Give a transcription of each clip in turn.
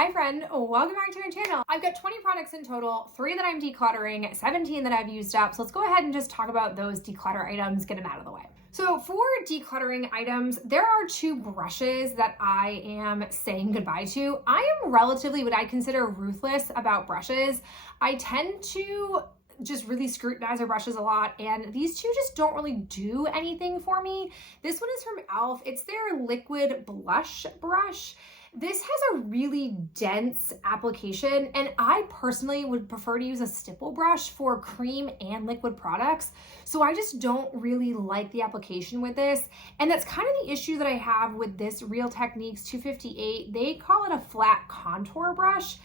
Hi friend, welcome back to my channel. I've got 20 products in total, 3 that I'm decluttering, 17 that I've used up. So let's go ahead and just talk about those declutter items, get them out of the way. So for decluttering items, there are 2 brushes that I am saying goodbye to. I am relatively what I consider ruthless about brushes. I tend to just really scrutinize our brushes a lot, and these 2 just don't really do anything for me. This one is from e.l.f. It's their liquid blush brush. This has a really dense application, and I personally would prefer to use a stipple brush for cream and liquid products. So I just don't really like the application with this. And that's kind of the issue that I have with this Real Techniques 258. They call it a flat contour brush.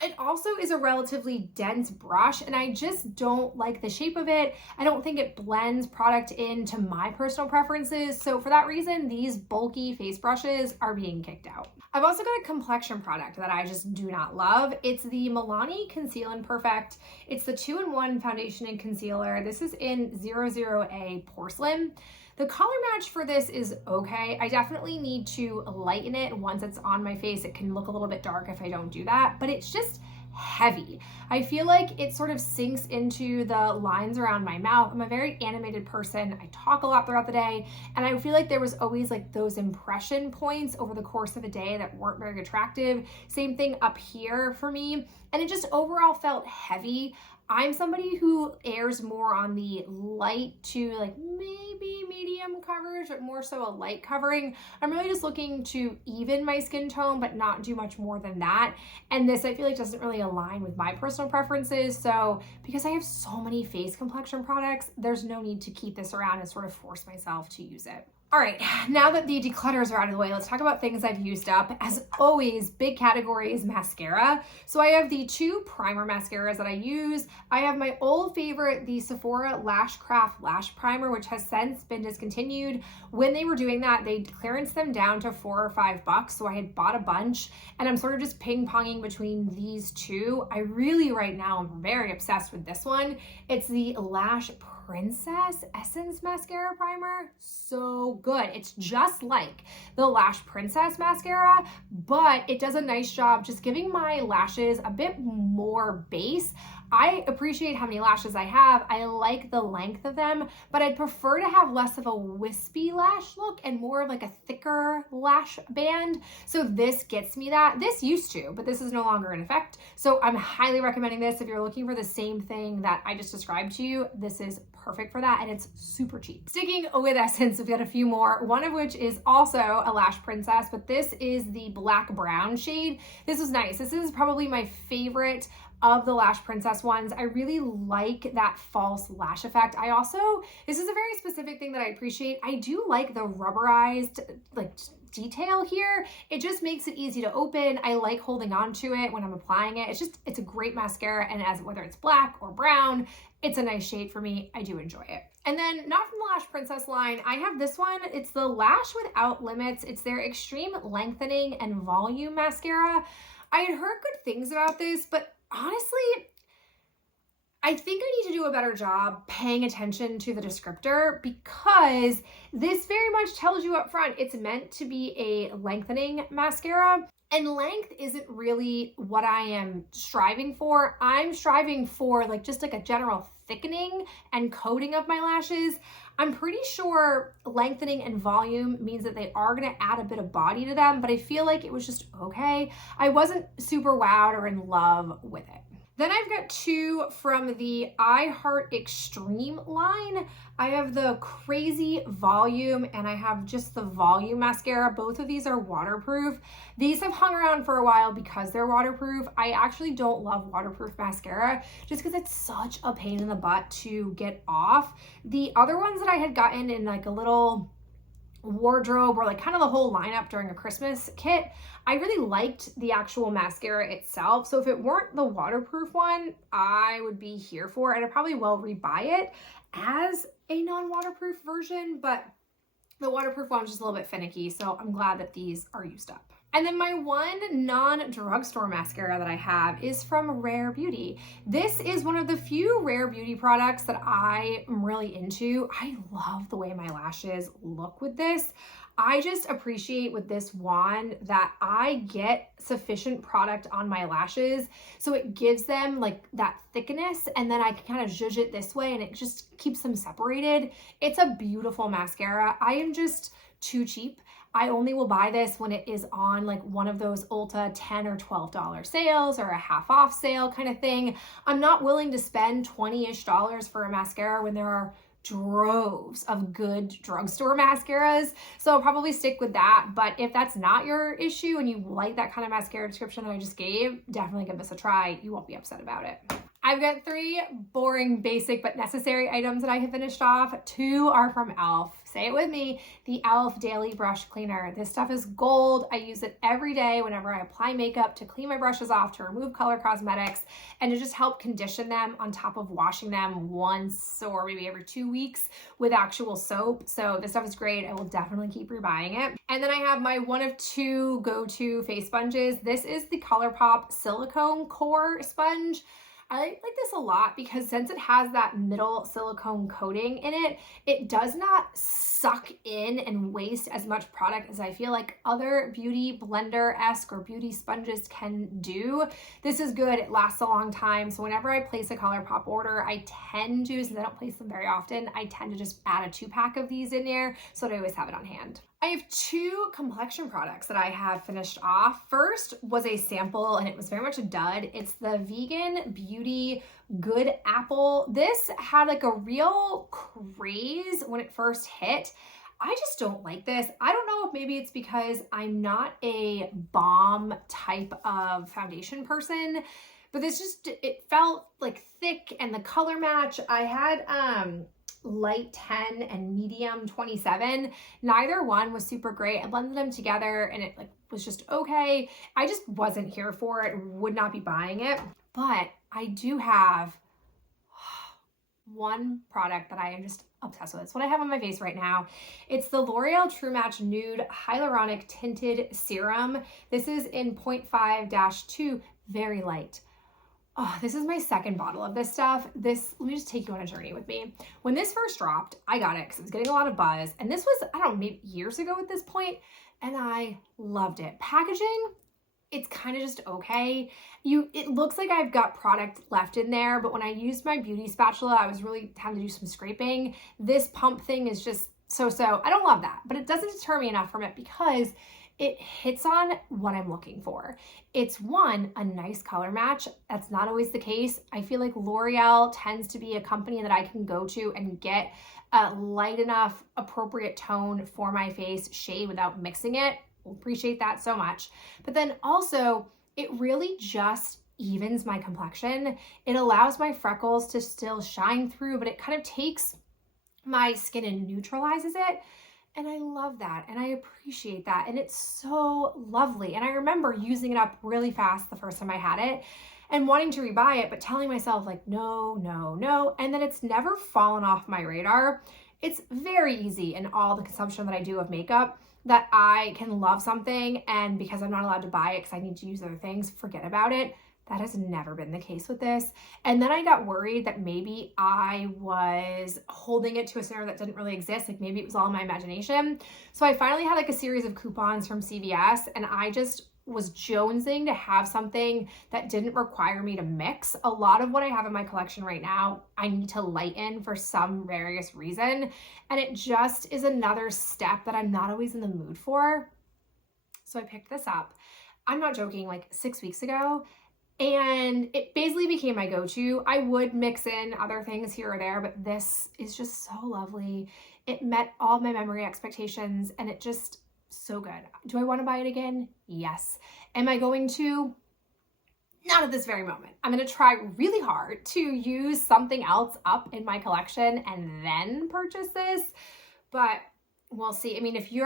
It also is a relatively dense brush, and I just don't like the shape of it. I don't think it blends product into my personal preferences. So for that reason, these bulky face brushes are being kicked out. I've also got a complexion product that I just do not love. It's the Milani Conceal and Perfect. It's the 2-in-1 foundation and concealer. This is in 00A Porcelain. The color match for this is okay. I definitely need to lighten it once it's on my face. It can look a little bit dark if I don't do that, but it's just heavy. I feel like it sort of sinks into the lines around my mouth. I'm a very animated person. I talk a lot throughout the day, and I feel like there was always like those impression points over the course of a day that weren't very attractive. Same thing up here for me, and it just overall felt heavy. I'm somebody who errs more on the light to like maybe medium coverage, but more so a light covering. I'm really just looking to even my skin tone, but not do much more than that. And this I feel like doesn't really align with my personal preferences. So because I have so many face complexion products, there's no need to keep this around and sort of force myself to use it. All right, now that the declutters are out of the way, let's talk about things I've used up. As always, big category is mascara. So I have the 2 primer mascaras that I use. I have my old favorite, the Sephora Lash Craft Lash Primer, which has since been discontinued. When they were doing that, they clearanced them down to $4 or $5. So I had bought a bunch, and I'm sort of just ping-ponging between these 2. I really, right now, I'm very obsessed with this one. It's the Lash Princess Essence Mascara Primer. So good. It's just like the Lash Princess mascara, but it does a nice job just giving my lashes a bit more base. I appreciate how many lashes I have. I like the length of them, but I'd prefer to have less of a wispy lash look and more of like a thicker lash band. So this gets me that. This used to, but this is no longer in effect. So I'm highly recommending this. If you're looking for the same thing that I just described to you, this is perfect for that, and it's super cheap. Sticking with Essence, we've got a few more, one of which is also a Lash Princess, but this is the black brown shade. This is nice. This is probably my favorite of the Lash Princess ones. I really like that false lash effect. I also, this is a very specific thing that I appreciate. I do like the rubberized like detail here. It just makes it easy to open. I like holding on to it when I'm applying it. It's a great mascara, and as whether it's black or brown, it's a nice shade for me. I do enjoy it. And then not from the Lash Princess line, I have this one. It's the Lash Without Limits. It's their Extreme Lengthening and Volume Mascara. I had heard good things about this, but honestly, I think I need to do a better job paying attention to the descriptor, because this very much tells you up front it's meant to be a lengthening mascara. And length isn't really what I am striving for. I'm striving for like just like a general thickening and coating of my lashes. I'm pretty sure lengthening and volume means that they are going to add a bit of body to them, but I feel like it was just okay. I wasn't super wowed or in love with it. Then I've got 2 from the I Heart Extreme line. I have the Crazy Volume, and I have just the Volume Mascara. Both of these are waterproof. These have hung around for a while because they're waterproof. I actually don't love waterproof mascara just because it's such a pain in the butt to get off. The other ones that I had gotten in like a little wardrobe or like kind of the whole lineup during a Christmas kit, I really liked the actual mascara itself. So if it weren't the waterproof one, I would be here for it. And I probably will rebuy it as a non-waterproof version, but the waterproof one was just a little bit finicky. So I'm glad that these are used up. And then my one non-drugstore mascara that I have is from Rare Beauty. This is one of the few Rare Beauty products that I am really into. I love the way my lashes look with this. I just appreciate with this wand that I get sufficient product on my lashes, so it gives them like that thickness, and then I can kind of zhuzh it this way and it just keeps them separated. It's a beautiful mascara. I am just too cheap. I only will buy this when it is on like one of those Ulta $10 or $12 sales or a half off sale kind of thing. I'm not willing to spend $20-ish for a mascara when there are droves of good drugstore mascaras. So I'll probably stick with that. But if that's not your issue and you like that kind of mascara description that I just gave, definitely give this a try. You won't be upset about it. I've got 3 boring, basic, but necessary items that I have finished off. 2 are from e.l.f. Say it with me, the e.l.f. Daily Brush Cleaner. This stuff is gold. I use it every day whenever I apply makeup to clean my brushes off, to remove color cosmetics, and to just help condition them on top of washing them once or maybe every 2 weeks with actual soap. So this stuff is great. I will definitely keep rebuying it. And then I have my one of 2 go-to face sponges. This is the ColourPop Silicone Core Sponge. I like this a lot because since it has that middle silicone coating in it, it does not suck in and waste as much product as I feel like other beauty blender-esque or beauty sponges can do. This is good. It lasts a long time. So whenever I place a ColourPop order, I tend to, since I don't place them very often, I tend to just add a 2-pack of these in there so that I always have it on hand. I have 2 complexion products that I have finished off. First was a sample and it was very much a dud. It's the Vegan Beauty Good Apple. This had like a real craze when it first hit. I just don't like this. I don't know if maybe it's because I'm not a balm type of foundation person, but this just, it felt like thick, and the color match, I had light 10 and medium 27. Neither one was super great. I blended them together and it like was just okay. I just wasn't here for it, would not be buying it. But I do have one product that I am just obsessed with. It's what I have on my face right now. It's the L'Oreal True Match Nude Hyaluronic Tinted Serum. This is in 0.5-2, very light. Oh, this is my second bottle of this stuff. Let me just take you on a journey with me. When this first dropped, I got it because it was getting a lot of buzz. And this was, I don't know, maybe years ago at this point, and I loved it. Packaging, it's kind of just okay. It looks like I've got product left in there, but when I used my beauty spatula, I was really having to do some scraping. This pump thing is just so-so. I don't love that, but it doesn't deter me enough from it because it hits on what I'm looking for. It's one, a nice color match. That's not always the case. I feel like L'Oreal tends to be a company that I can go to and get a light enough, appropriate tone for my face shade without mixing it. Appreciate that so much. But then also, it really just evens my complexion. It allows my freckles to still shine through, but it kind of takes my skin and neutralizes it. And I love that, and I appreciate that, and it's so lovely. And I remember using it up really fast the first time I had it and wanting to rebuy it, but telling myself like, no, no, no. And then it's never fallen off my radar. It's very easy in all the consumption that I do of makeup that I can love something, and because I'm not allowed to buy it because I need to use other things, forget about it. That has never been the case with this. And then I got worried that maybe I was holding it to a standard that didn't really exist. Like maybe it was all in my imagination. So I finally had like a series of coupons from CVS, and I just was jonesing to have something that didn't require me to mix. A lot of what I have in my collection right now, I need to lighten for some various reason. And it just is another step that I'm not always in the mood for. So I picked this up. I'm not joking, like 6 weeks ago. And it basically became my go-to. I would mix in other things here or there, but this is just so lovely. It met all my memory expectations, and it just so good. Do I want to buy it again? Yes. Am I going to? Not at this very moment. I'm going to try really hard to use something else up in my collection and then purchase this, but we'll see. I mean, if you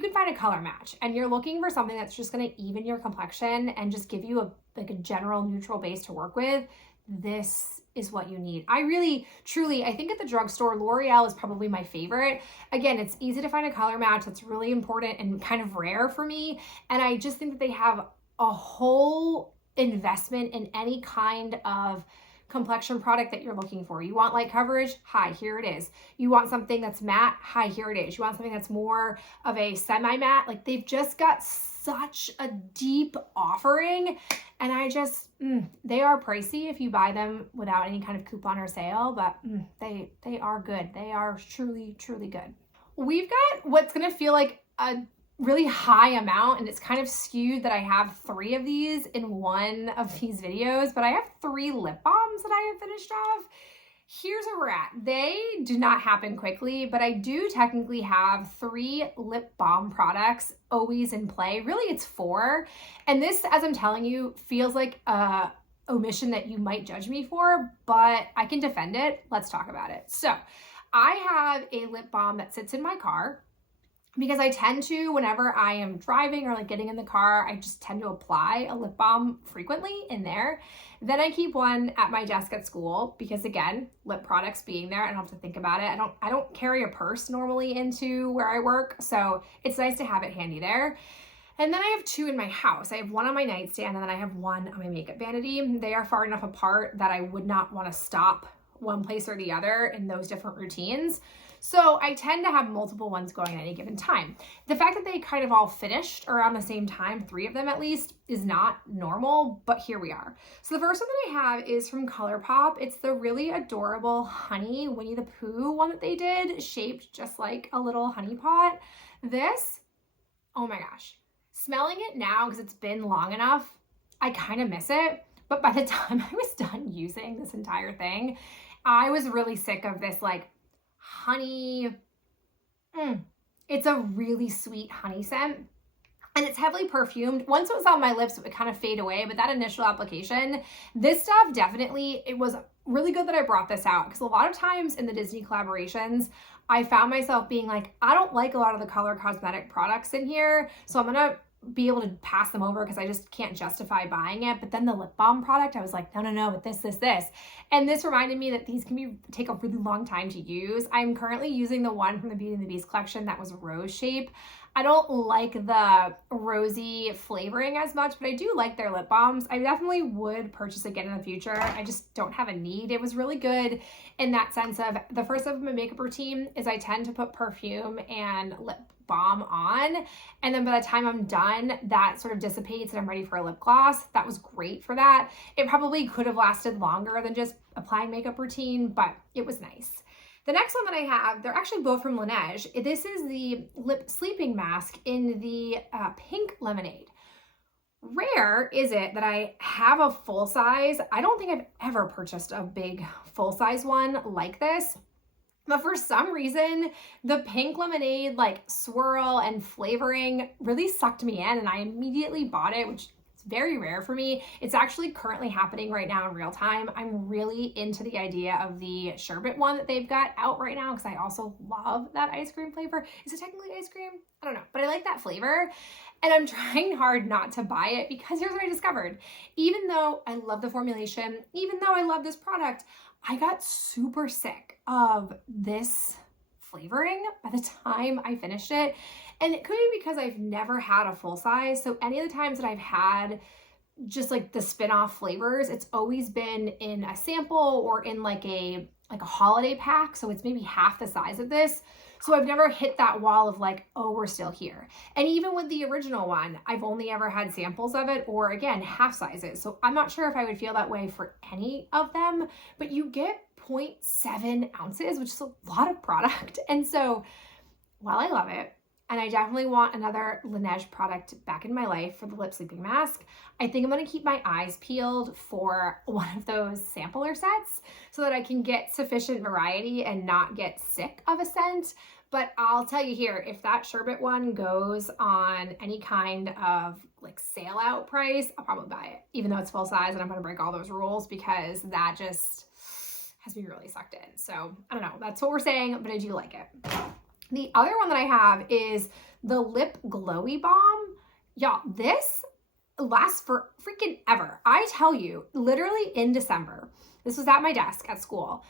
can find a color match and you're looking for something that's just going to even your complexion and just give you a general neutral base to work with, this is what you need. I really, truly, I think at the drugstore, L'Oreal is probably my favorite. Again, it's easy to find a color match. It's really important and kind of rare for me. And I just think that they have a whole investment in any kind of complexion product that you're looking for. You want light coverage? Hi, here it is. You want something that's matte? Hi, here it is. You want something that's more of a semi-matte? Like, they've just got such a deep offering, and they are pricey if you buy them without any kind of coupon or sale, but they are good. They are truly, truly good. We've got what's gonna feel like a really high amount, and it's kind of skewed that I have 3 of these in one of these videos, but I have 3 lip balms that I have finished off. Here's where we're at. They do not happen quickly, but I do technically have 3 lip balm products always in play. Really, it's 4. And this, as I'm telling you, feels like a omission that you might judge me for, but I can defend it. Let's talk about it. So I have a lip balm that sits in my car, because I tend to, whenever I am driving or like getting in the car, I just tend to apply a lip balm frequently in there. Then I keep one at my desk at school because, again, lip products being there, I don't have to think about it. I don't carry a purse normally into where I work, so it's nice to have it handy there. And then I have 2 in my house. I have one on my nightstand, and then I have one on my makeup vanity. They are far enough apart that I would not want to stop one place or the other in those different routines. So I tend to have multiple ones going at any given time. The fact that they kind of all finished around the same time, 3 of them at least, is not normal, but here we are. So the first one that I have is from ColourPop. It's the really adorable honey Winnie the Pooh one that they did, shaped just like a little honey pot. This, oh my gosh. Smelling it now, because it's been long enough, I kind of miss it. But by the time I was done using this entire thing, I was really sick of this like honey. It's a really sweet honey scent, and it's heavily perfumed. Once it was on my lips, it would kind of fade away, but that initial application, this stuff definitely, it was really good that I brought this out, because a lot of times in the Disney collaborations, I found myself being like, I don't like a lot of the color cosmetic products in here, so I'm gonna be able to pass them over because I just can't justify buying it. But then the lip balm product, I was like, no, but this. And this reminded me that these can take a really long time to use. I'm currently using the one from the Beauty and the Beast collection that was rose shape. I don't like the rosy flavoring as much, but I do like their lip balms. I definitely would purchase again in the future. I just don't have a need. It was really good in that sense of, the first of my makeup routine is I tend to put perfume and lip balm on, and then by the time I'm done, that sort of dissipates and I'm ready for a lip gloss. That was great for that. It probably could have lasted longer than just applying makeup routine, but it was nice. The next one that I have, they're actually both from Laneige. This is the lip sleeping mask in the pink lemonade. Rare is it that I have a full size. I don't think I've ever purchased a big full size one like this. But for some reason, the pink lemonade like swirl and flavoring really sucked me in, and I immediately bought it, which is very rare for me. It's actually currently happening right now in real time. I'm really into the idea of the sherbet one that they've got out right now, because I also love that ice cream flavor. Is it technically ice cream? I don't know, but I like that flavor. And I'm trying hard not to buy it, because here's what I discovered. Even though I love the formulation, even though I love this product, I got super sick of this flavoring by the time I finished it. And it could be because I've never had a full size. So any of the times that I've had just like the spin-off flavors, it's always been in a sample or in like a holiday pack. So it's maybe half the size of this. So I've never hit that wall of like, oh, we're still here. And even with the original one, I've only ever had samples of it, or again, half sizes. So I'm not sure if I would feel that way for any of them, but you get 0.7 ounces, which is a lot of product. And so while I love it, and I definitely want another Laneige product back in my life for the lip sleeping mask, I think I'm gonna keep my eyes peeled for one of those sampler sets so that I can get sufficient variety and not get sick of a scent. But I'll tell you here, if that sherbet one goes on any kind of like sale out price, I'll probably buy it, even though it's full size and I'm gonna break all those rules, because that just has me really sucked in. So I don't know, that's what we're saying, but I do like it. The other one that I have is the Lip Glowy Balm. Y'all, this lasts for freaking ever. I tell you, literally in December, this was at my desk at school,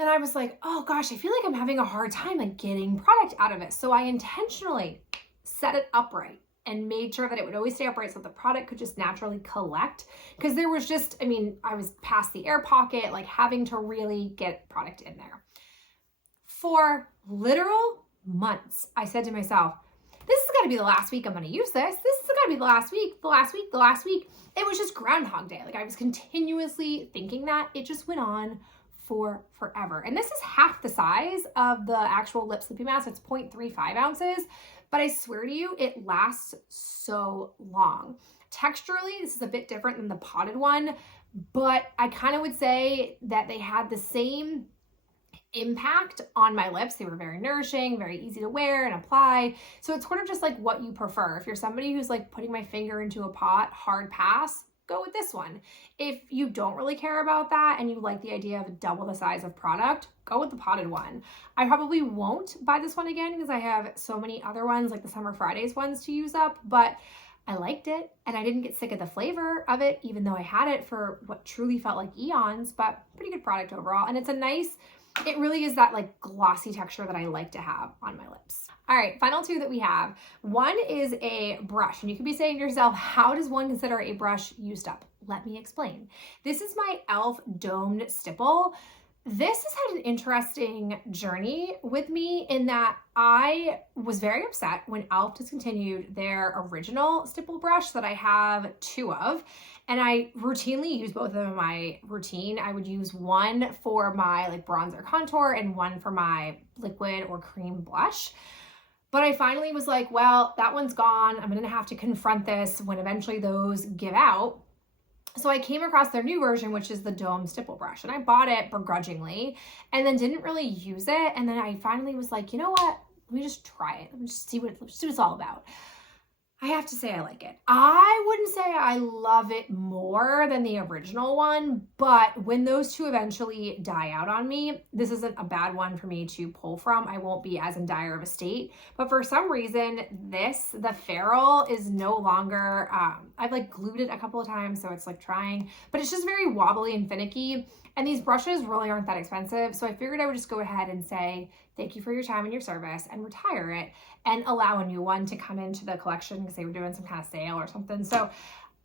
and I was like, oh gosh, I feel like I'm having a hard time like getting product out of it. So I intentionally set it upright and made sure that it would always stay upright so the product could just naturally collect. Because there was just, I mean, I was past the air pocket, like having to really get product in there. For literal months, I said to myself, this is gonna be the last week I'm gonna use this. This is gonna be the last week, the last week, the last week. It was just Groundhog Day. Like I was continuously thinking that. It just went on for forever. And this is half the size of the actual lip sleeping mask. It's 0.35 ounces, but I swear to you, it lasts so long. Texturally, this is a bit different than the potted one, but I kind of would say that they had the same impact on my lips. They were very nourishing, very easy to wear and apply. So it's sort of just like what you prefer. If you're somebody who's like putting my finger into a pot, hard pass, go with this one. If you don't really care about that and you like the idea of double the size of product, go with the potted one. I probably won't buy this one again because I have so many other ones like the Summer Fridays ones to use up, but I liked it and I didn't get sick of the flavor of it, even though I had it for what truly felt like eons, but pretty good product overall. And it's a nice, it really is that like glossy texture that I like to have on my lips. All right, final two that we have. One is a brush, and you could be saying to yourself, how does one consider a brush used up? Let me explain. This is my e.l.f. domed stipple. This has had an interesting journey with me in that I was very upset when e.l.f. discontinued their original stipple brush that I have two of. And I routinely use both of them in my routine. I would use one for my like bronzer contour and one for my liquid or cream blush. But I finally was like, well, that one's gone. I'm gonna have to confront this when eventually those give out. So I came across their new version, which is the Dome Stipple Brush, and I bought it begrudgingly and then didn't really use it. And then I finally was like, you know what? Let me just try it. Let me just see what it's all about. I have to say I like it. I wouldn't say I love it more than the original one, but when those two eventually die out on me, this isn't a bad one for me to pull from. I won't be as in dire of a state, but for some reason, the ferrule is no longer, I've like glued it a couple of times, so it's like trying, but it's just very wobbly and finicky. And these brushes really aren't that expensive. So I figured I would just go ahead and say, thank you for your time and your service and retire it and allow a new one to come into the collection because they were doing some kind of sale or something. So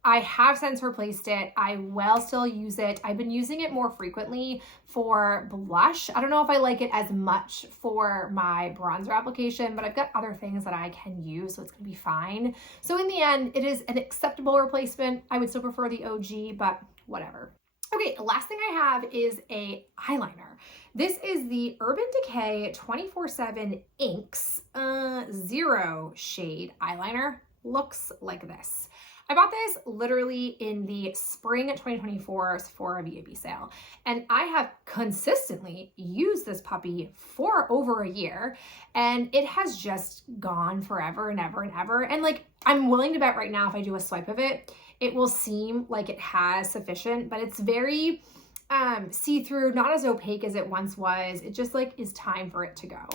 I have since replaced it. I will still use it. I've been using it more frequently for blush. I don't know if I like it as much for my bronzer application, but I've got other things that I can use, so it's gonna be fine. So in the end, it is an acceptable replacement. I would still prefer the OG, but whatever. Okay, the last thing I have is a eyeliner. This is the Urban Decay 24/7 Inks Zero Shade Eyeliner. Looks like this. I bought this literally in the spring 2024 Sephora VIB sale, and I have consistently used this puppy for over a year, and it has just gone forever and ever and ever. And like, I'm willing to bet right now if I do a swipe of it, it will seem like it has sufficient, but it's very see-through, not as opaque as it once was. It just like is time for it to go.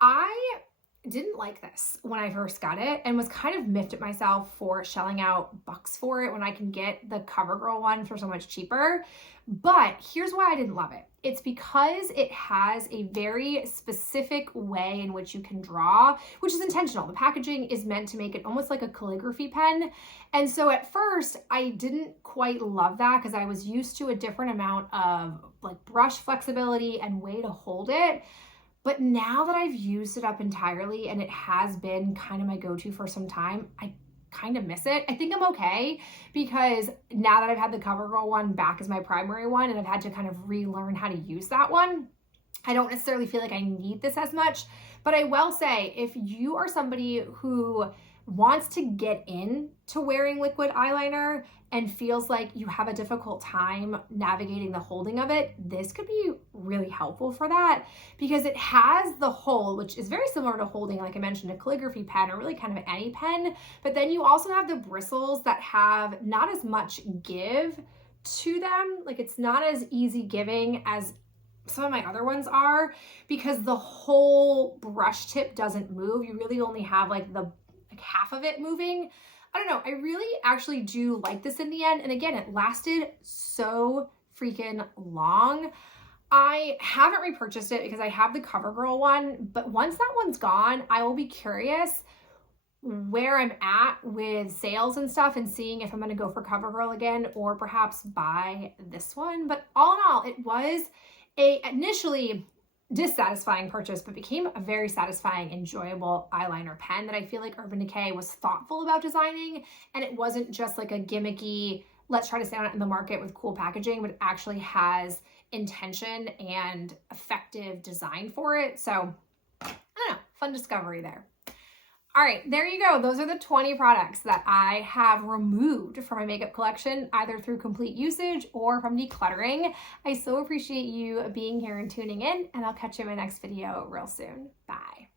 I didn't like this when I first got it and was kind of miffed at myself for shelling out bucks for it when I can get the CoverGirl one for so much cheaper. But here's why I didn't love it. It's because it has a very specific way in which you can draw, which is intentional. The packaging is meant to make it almost like a calligraphy pen. And so at first I didn't quite love that because I was used to a different amount of like brush flexibility and way to hold it. But now that I've used it up entirely and it has been kind of my go-to for some time, I kind of miss it. I think I'm okay because now that I've had the CoverGirl one back as my primary one and I've had to kind of relearn how to use that one, I don't necessarily feel like I need this as much. But I will say, if you are somebody who wants to get into wearing liquid eyeliner and feels like you have a difficult time navigating the holding of it, this could be really helpful for that because it has the hold, which is very similar to holding, like I mentioned, a calligraphy pen or really kind of any pen, but then you also have the bristles that have not as much give to them. Like it's not as easy giving as some of my other ones are because the whole brush tip doesn't move. You really only have like half of it moving. I don't know. I really actually do like this in the end. And again, it lasted so freaking long. I haven't repurchased it because I have the CoverGirl one, but once that one's gone, I will be curious where I'm at with sales and stuff and seeing if I'm going to go for CoverGirl again or perhaps buy this one. But all in all, it was a initially dissatisfying purchase, but became a very satisfying, enjoyable eyeliner pen that I feel like Urban Decay was thoughtful about designing, and it wasn't just like a gimmicky, let's try to stay out in the market with cool packaging, but it actually has intention and effective design for it. So I don't know, fun discovery there. All right, there you go. Those are the 20 products that I have removed from my makeup collection, either through complete usage or from decluttering. I so appreciate you being here and tuning in, and I'll catch you in my next video real soon. Bye.